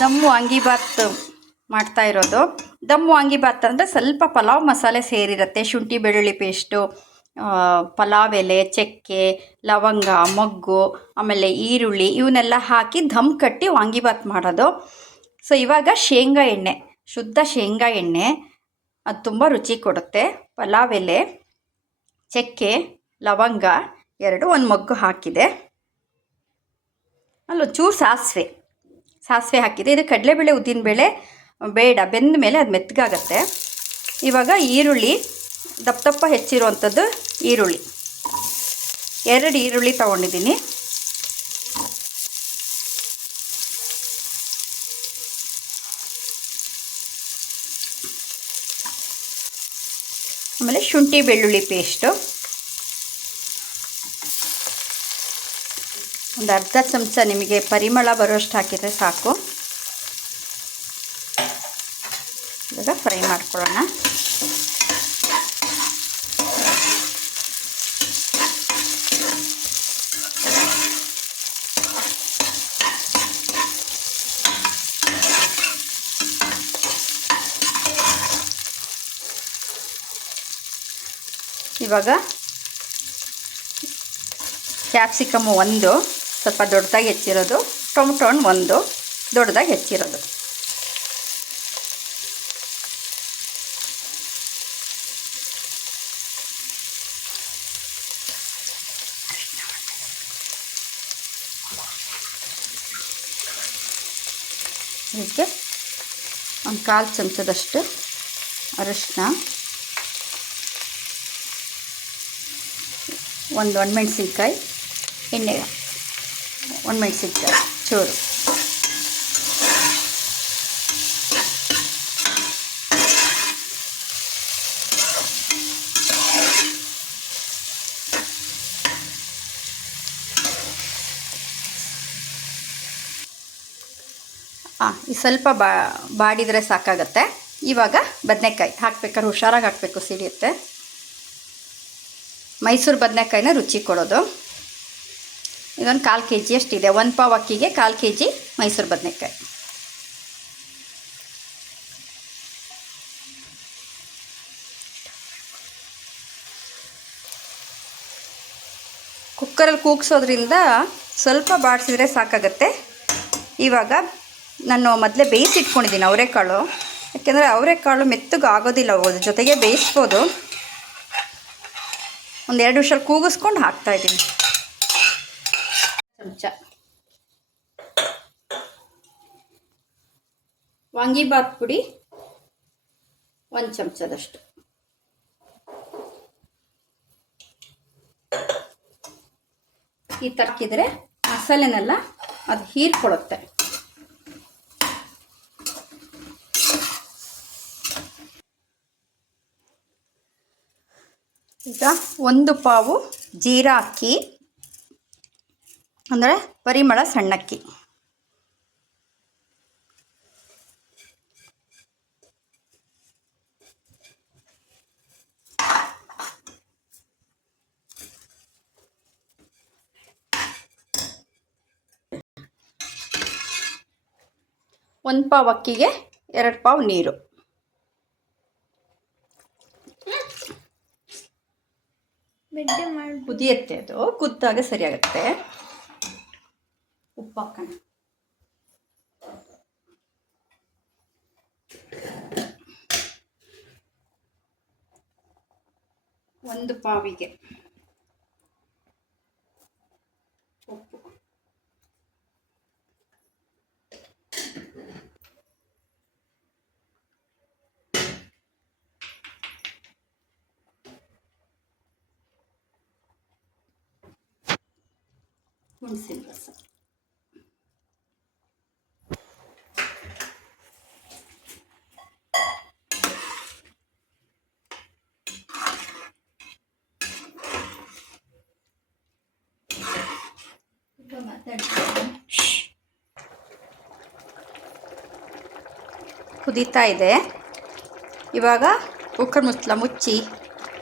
ದಮ್ ವಾಂಗಿಬಾತ್ ಮಾಡ್ತಾ ಇರೋದು. ದಮ್ ವಾಂಗಿಬಾತ್ ಅಂದರೆ ಸ್ವಲ್ಪ ಪಲಾವ್ ಮಸಾಲೆ ಸೇರಿರುತ್ತೆ. ಶುಂಠಿ ಬೆಳ್ಳುಳ್ಳಿ ಪೇಸ್ಟು, ಪಲಾವ್ ಎಲೆ, ಚಕ್ಕೆ, ಲವಂಗ, ಮೊಗ್ಗು, ಆಮೇಲೆ ಈರುಳ್ಳಿ ಇವನ್ನೆಲ್ಲ ಹಾಕಿ ದಮ್ ಕಟ್ಟಿ ವಾಂಗಿಬಾತ್ ಮಾಡೋದು. ಸೊ ಇವಾಗ ಶೇಂಗಾ ಎಣ್ಣೆ, ಶುದ್ಧ ಶೇಂಗಾ ಎಣ್ಣೆ, ಅದು ತುಂಬ ರುಚಿ ಕೊಡುತ್ತೆ. ಪಲಾವ್ ಎಲೆ, ಚಕ್ಕೆ, ಲವಂಗ ಎರಡು, ಒಂದು ಮೊಗ್ಗು ಹಾಕಿದೆ. ಅಲ್ಲೊಂಚೂರು ಸಾಸಿವೆ ಹಾಕಿದೆ. ಇದು ಕಡಲೆಬೇಳೆ ಉದ್ದಿನಬೇಳೆ ಬೇಡ, ಬೆಂದ ಮೇಲೆ ಅದು ಮೆತ್ತಗಾಗತ್ತೆ. ಇವಾಗ ಈರುಳ್ಳಿ, ದಪ್ಪ ಹೆಚ್ಚಿರುವಂಥದ್ದು ಈರುಳ್ಳಿ, 2 ಈರುಳ್ಳಿ ತೊಗೊಂಡಿದ್ದೀನಿ. ಆಮೇಲೆ ಶುಂಠಿ ಬೆಳ್ಳುಳ್ಳಿ ಪೇಸ್ಟು ಒಂದು ಅರ್ಧ ಚಮಚ, ನಿಮಗೆ ಪರಿಮಳ ಬರೋಷ್ಟು ಹಾಕಿದರೆ ಸಾಕು. ಇವಾಗ ಫ್ರೈ ಮಾಡ್ಕೊಳ್ಳೋಣ. ಇವಾಗ ಕ್ಯಾಪ್ಸಿಕಮ್ಮು 1 ಸ್ವಲ್ಪ ದೊಡ್ಡದಾಗಿ ಹೆಚ್ಚಿರೋದು, ಟೊಮೊಟೊ 1 ದೊಡ್ಡದಾಗಿ ಹೆಚ್ಚಿರೋದು. ಇದಕ್ಕೆ ಒಂದು 1/4 ಚಮಚದಷ್ಟು ಅರಿಶಿನ, ಒಂದು ಒಣಮೆಣಸಿನ್ಕಾಯಿ, ಎಣ್ಣೆ, ಒಣಮೆಣಸಿನ್ಕಾಯಿ ಚೂರು, ಈ ಸ್ವಲ್ಪ ಬಾಡಿದರೆ ಸಾಕಾಗತ್ತೆ. ಇವಾಗ ಬದನೆಕಾಯಿ ಹಾಕ್ಬೇಕಾದ್ರೆ ಹುಷಾರಾಗಿ ಹಾಕಬೇಕು, ಸಿಡಿಯುತ್ತೆ. ಮೈಸೂರು ಬದನೆಕಾಯಿನ ರುಚಿ ಕೊಡೋದು. ಇದೊಂದು 1/4 kg ಅಷ್ಟಿದೆ. 1 ಪಾವ್ ಅಕ್ಕಿಗೆ 1/4 kg ಮೈಸೂರು ಬದನೆಕಾಯಿ. ಕುಕ್ಕರಲ್ಲಿ ಕೂಗಿಸೋದ್ರಿಂದ ಸ್ವಲ್ಪ ಬಾಡಿಸಿದ್ರೆ ಸಾಕಾಗತ್ತೆ. ಇವಾಗ ನಾನು ಮೊದಲೇ ಬೇಯಿಸಿಟ್ಕೊಂಡಿದ್ದೀನಿ ಅವರೆಕಾಳು, ಯಾಕೆಂದರೆ ಅವರೆಕಾಳು ಮೆತ್ತಗೆ ಆಗೋದಿಲ್ಲ, ಅದ್ರ ಜೊತೆಗೆ ಬೇಯಿಸ್ಬೋದು. ಒಂದು 2 ನಿಮಿಷ ಕೂಗಿಸ್ಕೊಂಡು ಹಾಕ್ತಾಯಿದ್ದೀನಿ. ಚಮಚ ವಾಂಗಿಬಾತ್ ಪುಡಿ, 1 ಚಮಚದಷ್ಟು. ಈ ಥರ ಹಾಕಿದರೆ ಮಸಾಲೆನೆಲ್ಲ ಅದು ಹೀರ್ಕೊಳ್ಳುತ್ತೆ. ಈಗ 1 ಪಾವು ಜೀರಾ ಅಕ್ಕಿ, ಅಂದರೆ ಪರಿಮಳ ಸಣ್ಣಕ್ಕಿ, ಒಂದು ಪಾವು ಅಕ್ಕಿಗೆ 2 ಪಾವು ನೀರು. ಕುದಿಯುತ್ತೆ, ಅದು ಕುದ್ದಾಗ ಸರಿಯಾಗುತ್ತೆ. ಉಪ್ಪು ಹಾಕೋಣ. ಒಂದು ಪಾವಿಗೆ ಉಪ್ಪು, ಹುಣಸೆ ರಸ, ಕುದೀತಾ ಇದೆ. ಇವಾಗ ಕುಕ್ಕರ್ ಮುಚ್ಚಿ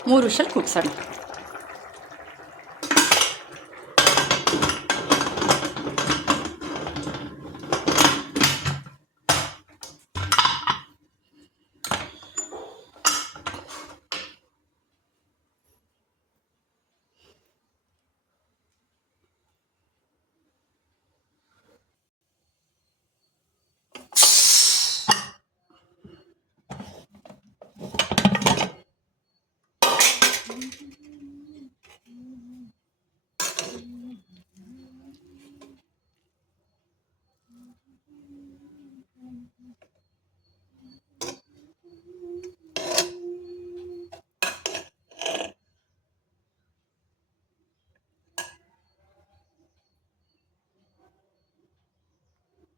3 ವಿಷಲ್ ಕೂಗ್ಸೋಣ.